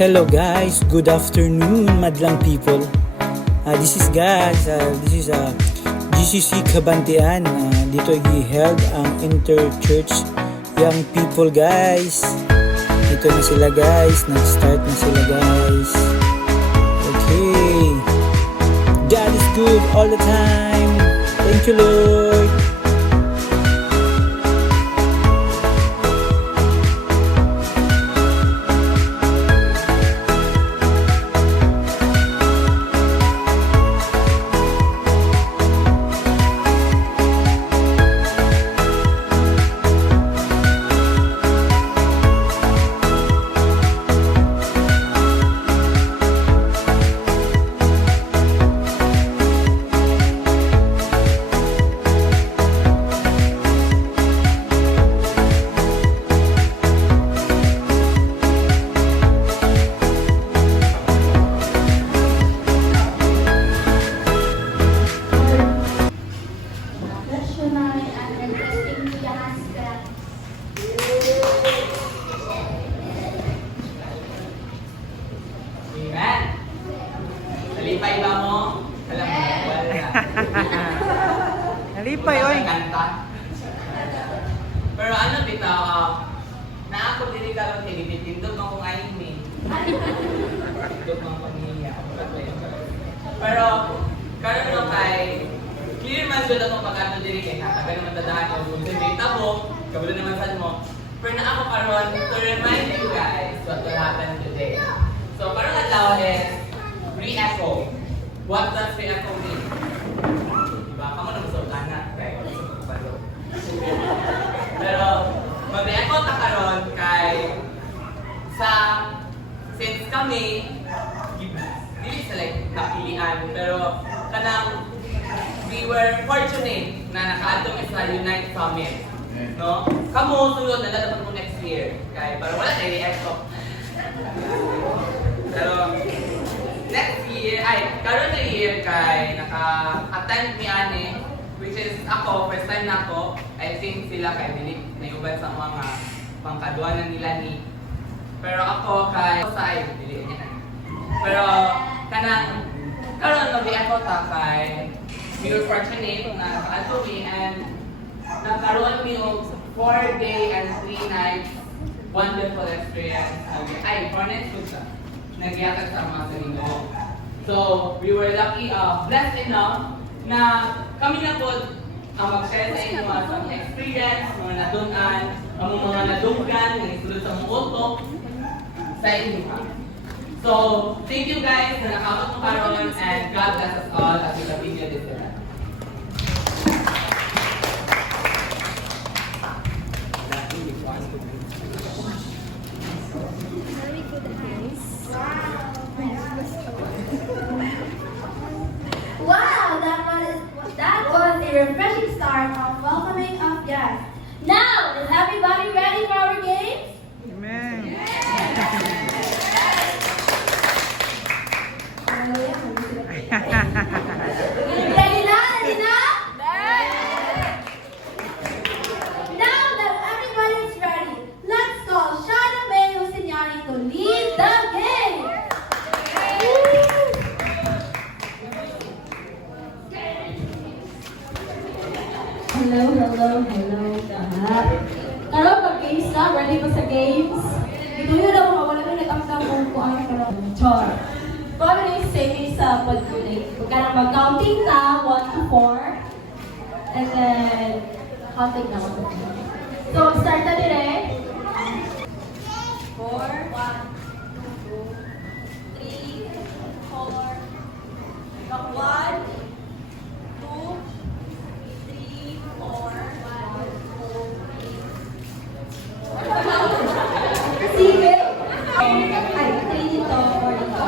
Hello guys, good afternoon madlang people. This is GCC Kabantian. Dito i-held ang Interchurch Young People guys. Ito na sila guys, nag-start na sila guys. Okay, God is good all the time. Thank you Lord. Nalipay ba mo? Alam mo, wala. Nalipay, oy. Kanta. Pero ano, bita, na ako dili ka lang tinitindog mo kung ayun eh. Tindog mo pamilya. Pero, karon no kay, clear man doon ako pag-ano dili kay katagal naman tadaan ko. Kung data mo, kabalo naman saan mo. Pero na ako karon to remind you guys what will happen today. So, parang adlaw is, re-echo. What does re-echo mean? Diba? Kamu na masultan na. Right? Pero, mag-re-echo ta karon kay since kami, hindi sa like napilian, pero kanang we were fortunate na nakaadtong sa Unite Summit. No? Kamu sunod na dapat mo next year. Kay para wala na re-echo. Pero, next year, karon na year kay naka-attend mi ani, which is ako, first time na ako. I think sila kay dili nayuban sa mga pangkaduanan nila ni. Pero ako kay sa dili niya. Pero kanang karon na ako ta kay we were fortunate na naka-ato mi and nagkaroon mi og 4-day and 3 nights wonderful experience. 4 nights good siya. Nagyakag sa mga sarino. So, we were lucky, blessed enough na kami na po mag-share sa inyo sa mga experience, mga nadunan, ang mga nadunggan, mga isulod sa mga auto, sa inyo ha. So, thank you guys na nakabot mo karoon and God bless us all as we continue this event. Wow, that was a refreshing start of welcoming of guests. Now, is everybody ready for our games? Amen. Ready na? Ready na? Now that everybody is ready, let's call Shana May Lucignani to lead the game. Hello lahat. Karon mag-games na, ready pa sa games? Ito yun ako, wala na nag-amdam kung ano karon. Chor. Kung ano na yung saving sa pag-unit. Huwag ka nang mag-counting na, 1 to 4. And then, counting na 1 to 4. So, start na dire. 4, 1, 2, 3, 4, 1, sige. Ay, 3 dito, 4 dito.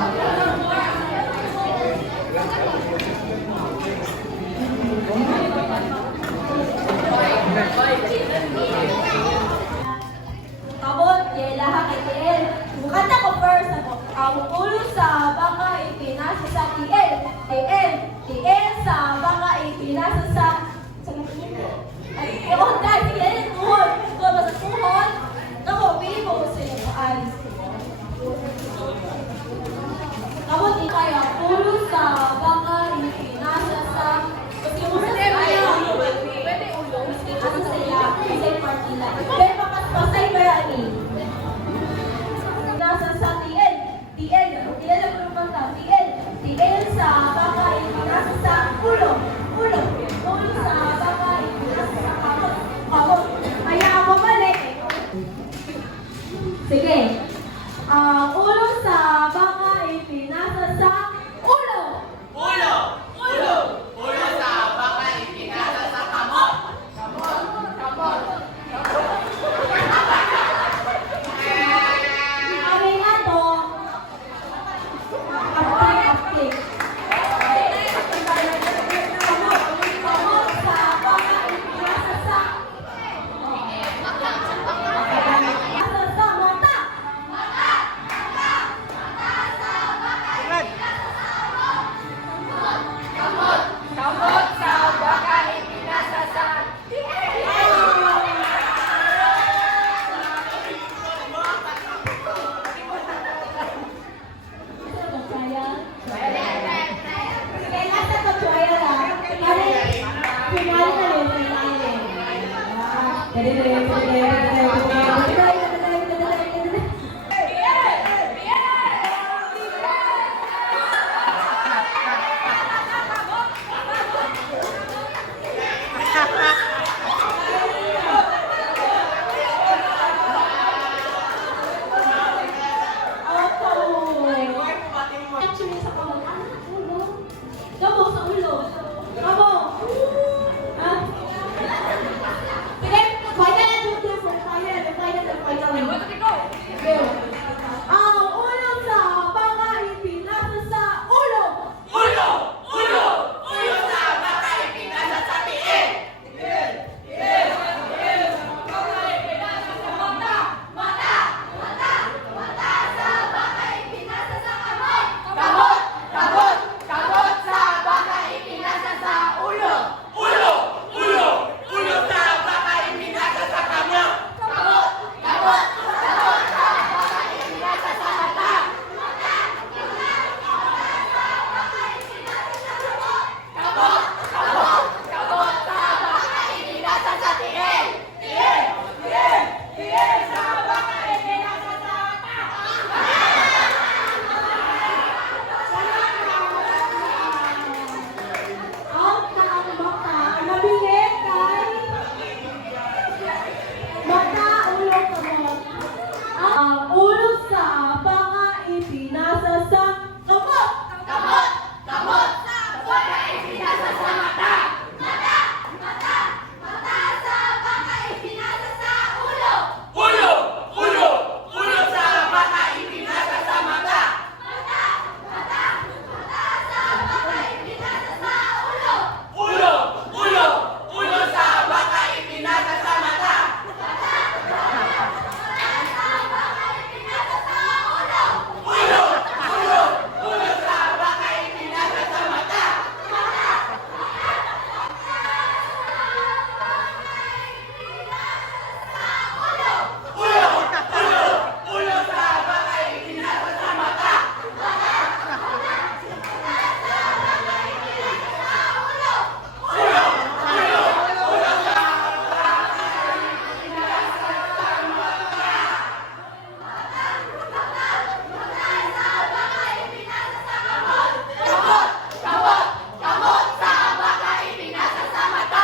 Actually, sa kamag-anak, ulo. Gabo sa ulo. Gabo. Ha? Sige, final and different. Final. Go. Ang ulo sa baka ipinasa sa ulo. Ulo sa baka ipinasa sa tiil. Kabot sa baka ipinasa sa ulo sa baka ipinasa sa kamot. Kabot sa baka ipinasa sa mata. Kabot sa baka ipinasa sa tiil. Tiil sa baka ipinasa sa mata. Out na ang baka. Nabilit kay baka ulo kamot. Ang ulo sa baka ipinasa sa kamot. Kabot sa baka ipinasa sa mata. Ulo sa baka ipinasa sa mata. Ulo sa baka ipinasa sa mata. Ulo sa baka ipinasa sa mata. Ulo sa baka ipinasa sa mata. Kabot sa baka ipinasa sa mata. Kabot sa baka ipinasa sa mata.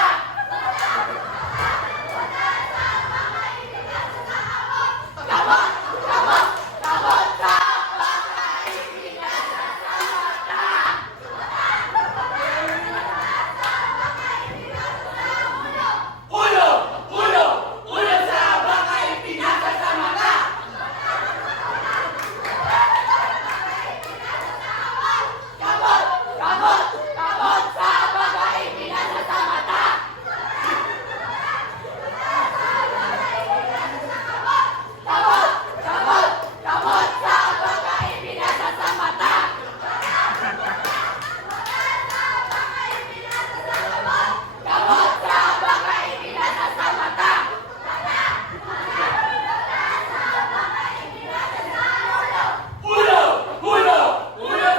Ulo sa baka ipinasa sa mata. Kabot sa baka ipinasa sa mata. Kabot sa baka ipinasa sa mata. Kabot sa baka ipinasa sa mata. Ulo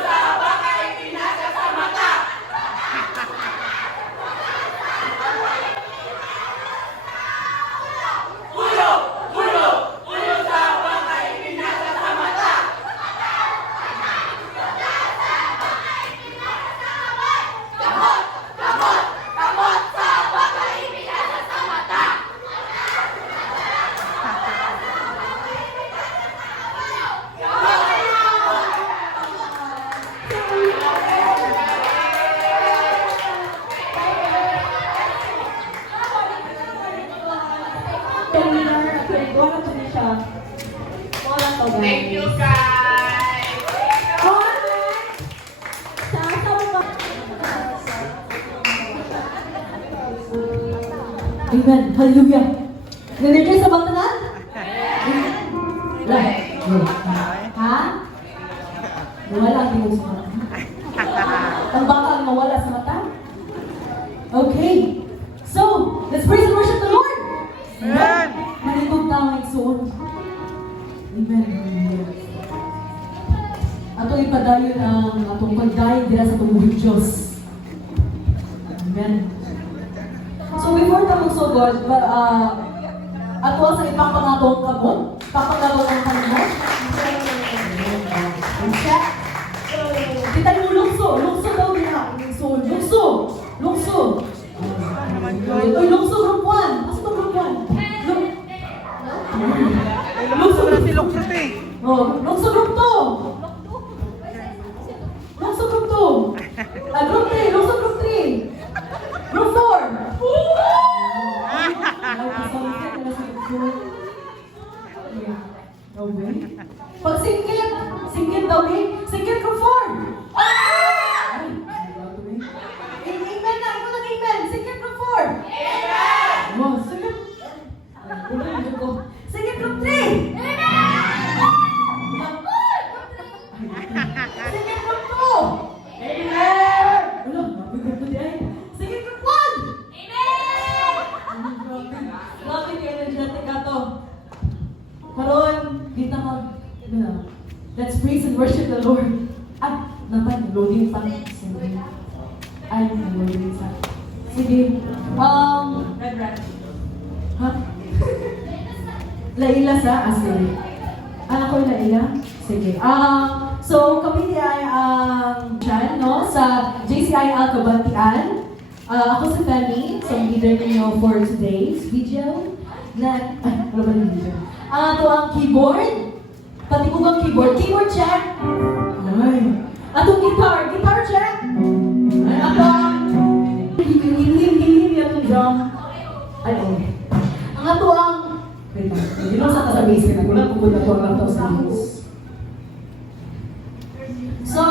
sa baka ipinasa sa mata. Ulo sa baka ipinasa sa mata. Kabot sa baka ipinasa sa mata. Wala to ni siya. Wala to, guys. Thank you guys. Alright. Sasama ba? Amen. Hallelujah. Nandito sa batanan? Right. Ha? Wala ang tingin sa mata. Ang baka ang mawala sa mata? Okay. So, let's praise and worship the Lord. Amen. Manitog taong igsoon. Amen. Ato ipadayon ang atong pagdayon dira sa tumuhig Diyos. Amen. So before ta magsugod, Ato sa ibang pangatong kabon. Papagagawa ng kanimo. Check. Kita yung lukso. Lukso daw nila. Lukso. Uy, lukso group 1. Asa to group 1? Lukso group 2. Oh, lukso group 2. Lukso group 2. Group 3. Lukso group 3. Group 4. Pag singgit daw eh. Singgit group 4. Amen na. Ito lang amen. Singgit group 4. Amen. Oh, singgit. Singgit group 3. Singgit group 2. Amen. Wala, mabigat ko di ay. Singgit group 1. Bakit yung energetic ka to? Karon, kita mag, let's praise and worship the Lord. Naman, loading pa. Sige. Loading pa. Sige. Red. Ha? Laila sa Asli. Anak ko yung Laila? Sige. So, kami ay dyan, no? Sa JCI Alcabantian. Ako si Fanny, so leader ninyo for today's video. Ano ba yung video? Ito ang keyboard. Pati ko ang keyboard. Keyboard check. Ay. Atong guitar check. Ay, ato ang hilim yung drum. Ay, okay. Ang ato ang wait lang. Hindi lang sa sa bass na. Kulang pupunta ko ang laptop sa bass. So,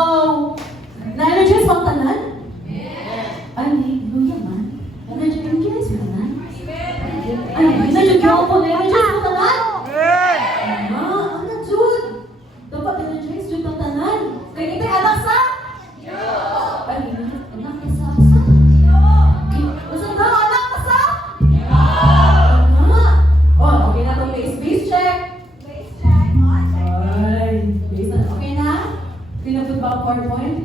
na-energize pang tanan? Hallelujah man. Na-energize pang tanan? Na-energize pang tanan? Ano, Jude? Dapat na-energize Jude pang tanan. Kaya kita anak sa? Ay, anak ka sa? Basta daw, anak ka sa? Oh, okay na itong base check. Ay, base na. Okay na? Pinapot ba ang PowerPoint?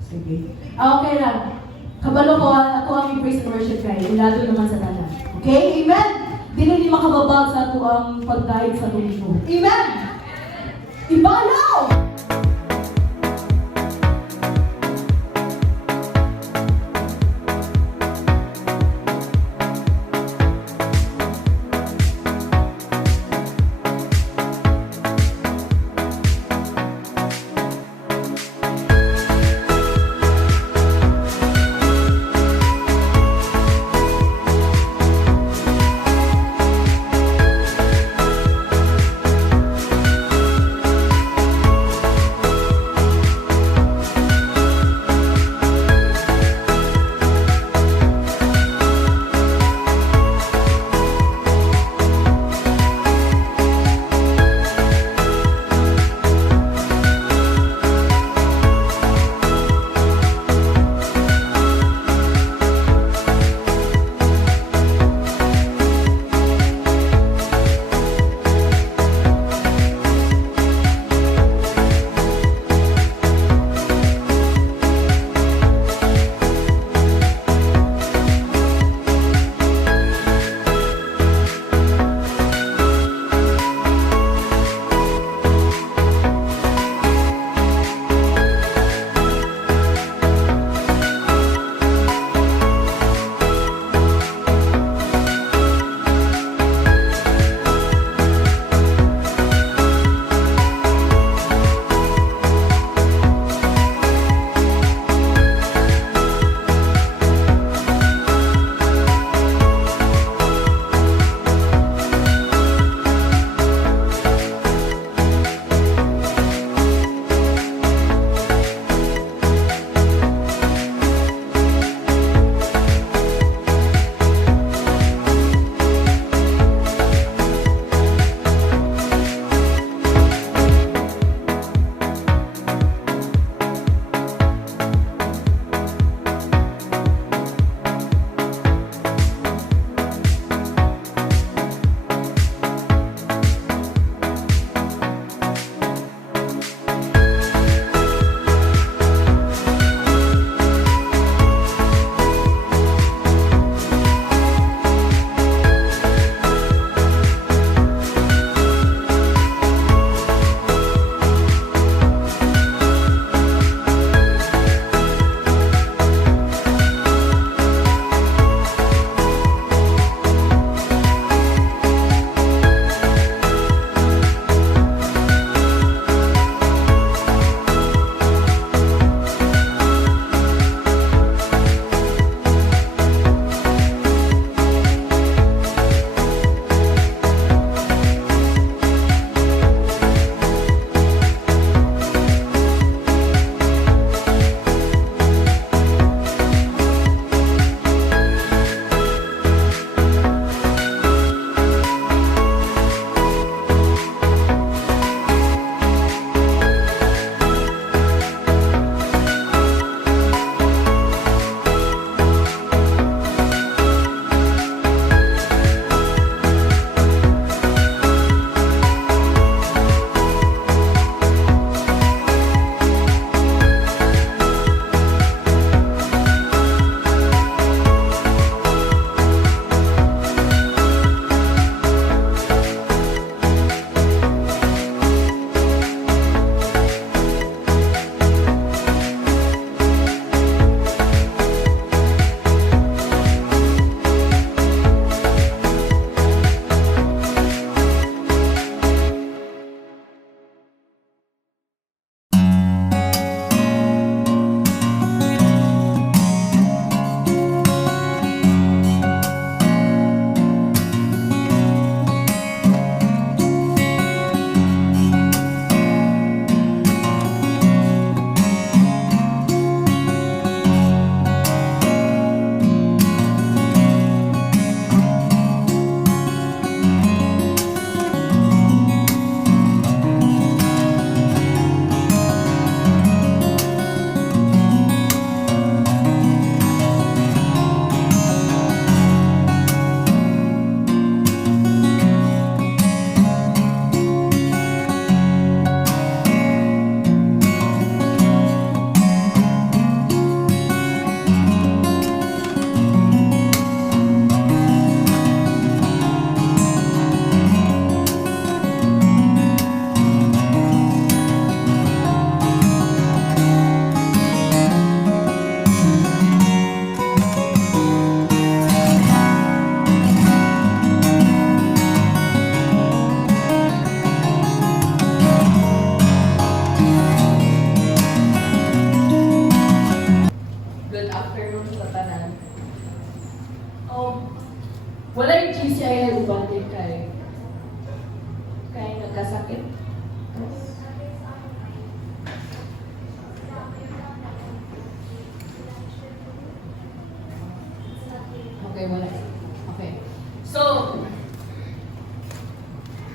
Sige. Okay lang. Kabalo ko, ako ang i-praise and worship kayo. Ilado naman sa tanan. Okay? Amen? Dili ni makababag sa ato ang pag-guide sa tuloy. Amen? Ibalaw!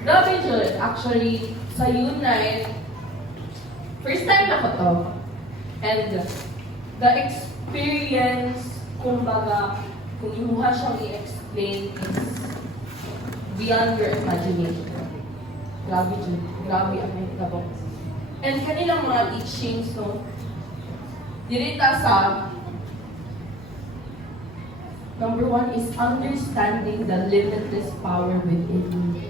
Grabe dyan. Actually, sa Unite, first time na ko to. And the experience, kumbaga, kung imuha siyang i-explain is beyond your imagination. Grabe dyan. Grabe ang may tabok. And kanilang mga teachings, no? Dirita sa number 1 is understanding the limitless power within you.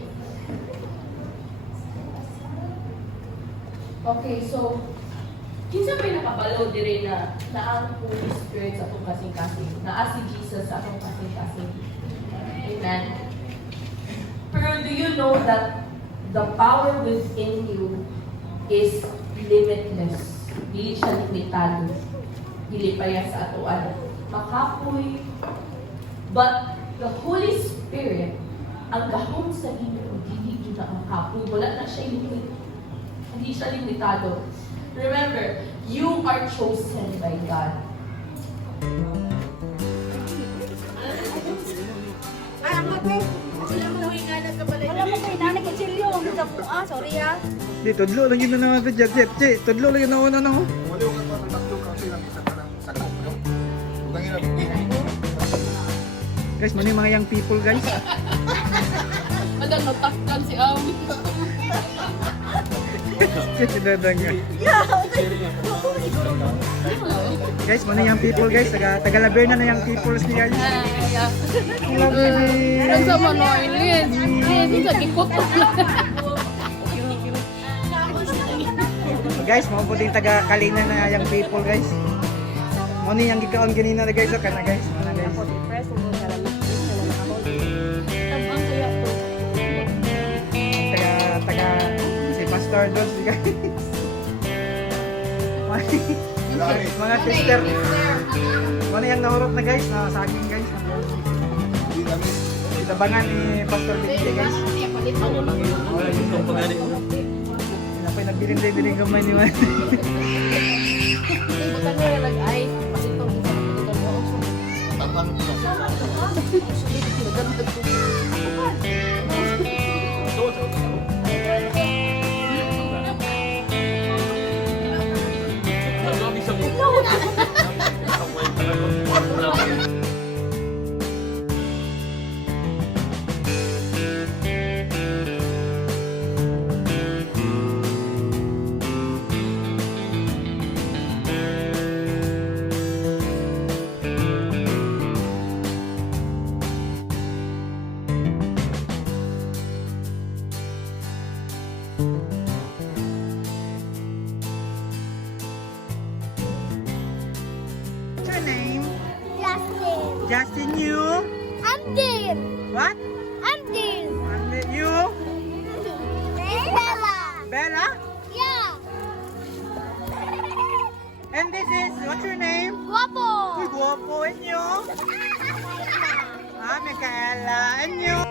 Okay, so, kinsa may nakabalo dire na ang Holy Spirit sa atong kasing-kasing, naa si Jesus sa atong kasing-kasing. Amen. Pero do you know that the power within you is limitless? Dili siya limitado. Dili pa yan sa atoan. Makapoy. But the Holy Spirit, ang gahom sa inyo, dili yun na ang kapoy. Wala na siya limit. Hindi siya limitado. Remember, you are chosen by God. Wala mo kay nanay kachilyo. Sorry ah. Di, tudlo lang yun na naman, Jet. Tudlo lang yun na no? Wala yung tatlo kasi lang isa ka lang sa loob, no? Huwag ang Guys, muna yung mga young people, guys. Madang nataktan si Ami. Dadanga. Guys, muna yung people, guys. Taga-Laberna na yung peoples ni guys. Ang sama no, Eileen. Hindi sa kikutok lang. Guys, mga puting taga-Kalina na yung people, guys. Muna yung gikaon ganina na guys. Kana guys. Muna guys. Taga si Pastor Dodge, guys. Mga sister. Muna yung nahurot na guys. Na saging guys. Labangan ni Pastor Dodge, guys. Napay nagbiling-biling gamay ni man. Bukan na yung nag-ay. Pasitong isa na ito mo. What's your name? Justin. Justin, you? I'm Dean. What? I'm Dean. And you? Bella. Bella? Yeah. And this is, what's your name? Guapo. Uy, guwapo. And you? Ah, Micaela. And you?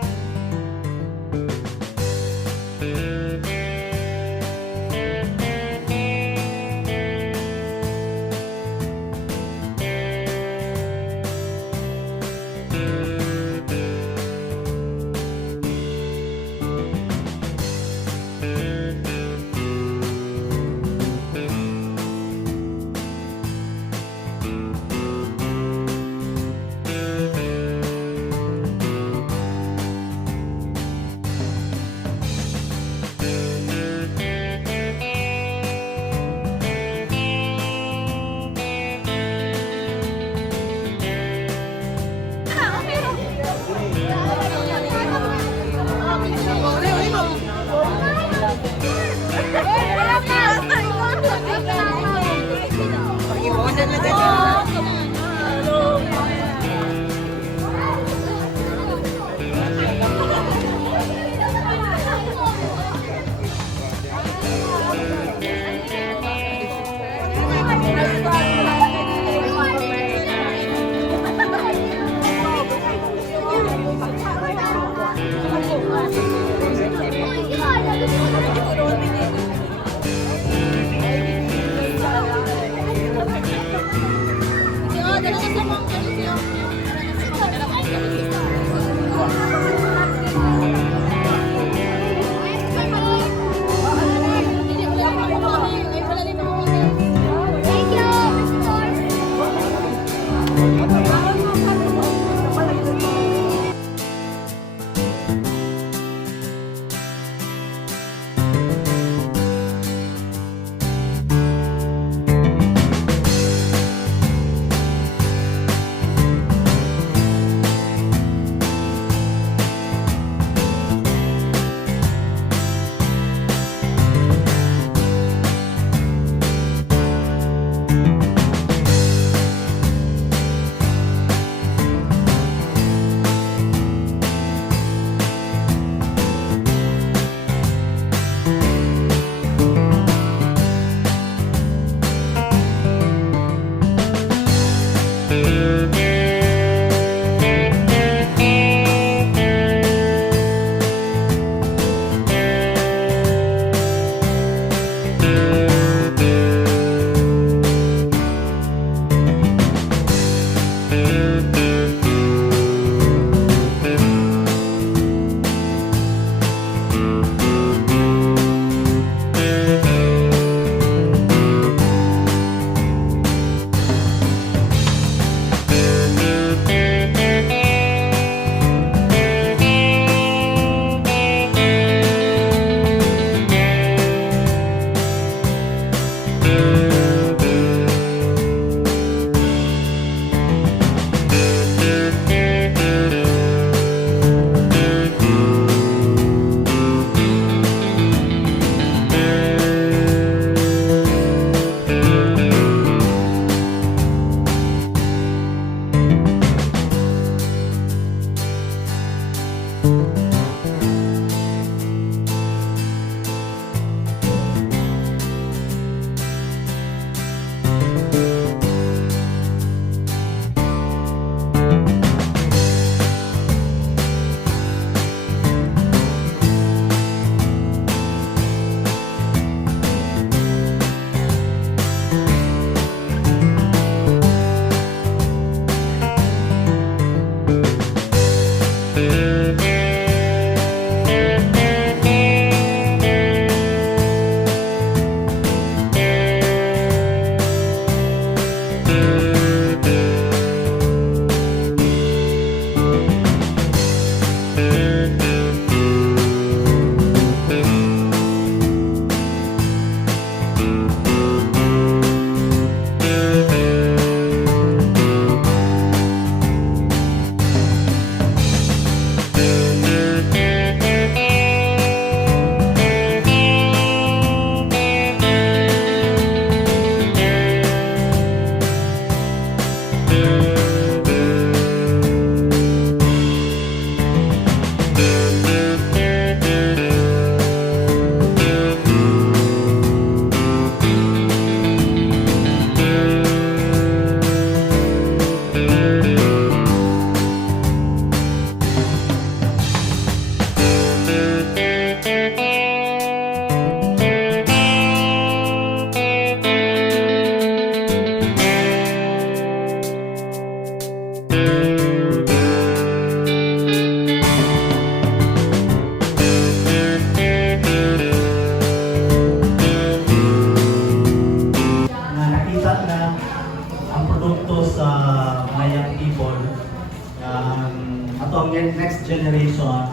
next generation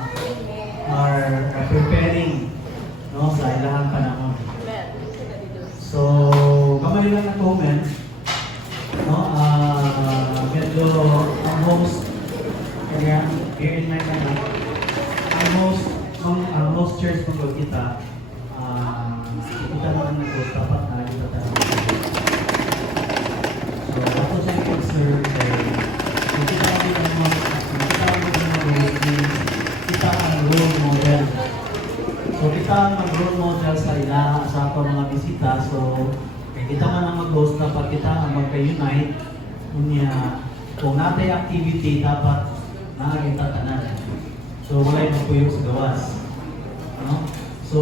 are preparing no sa ilang panahon. Amen. So, kamali lang na comment, no, medyo ang host, kaya, here in my mind, ang host church mo kita, kita naman nag-host, dapat na kita tayo. So, ako sa concern, kita kami ng kita ang role model. So kita ang mag-role model sa ila sa ato mga bisita. So kita man ang mag-host dapat kita ang magka-unite. Unya kung natay activity dapat nakakita tanan. So wala yung magpuyog sa gawas. No? So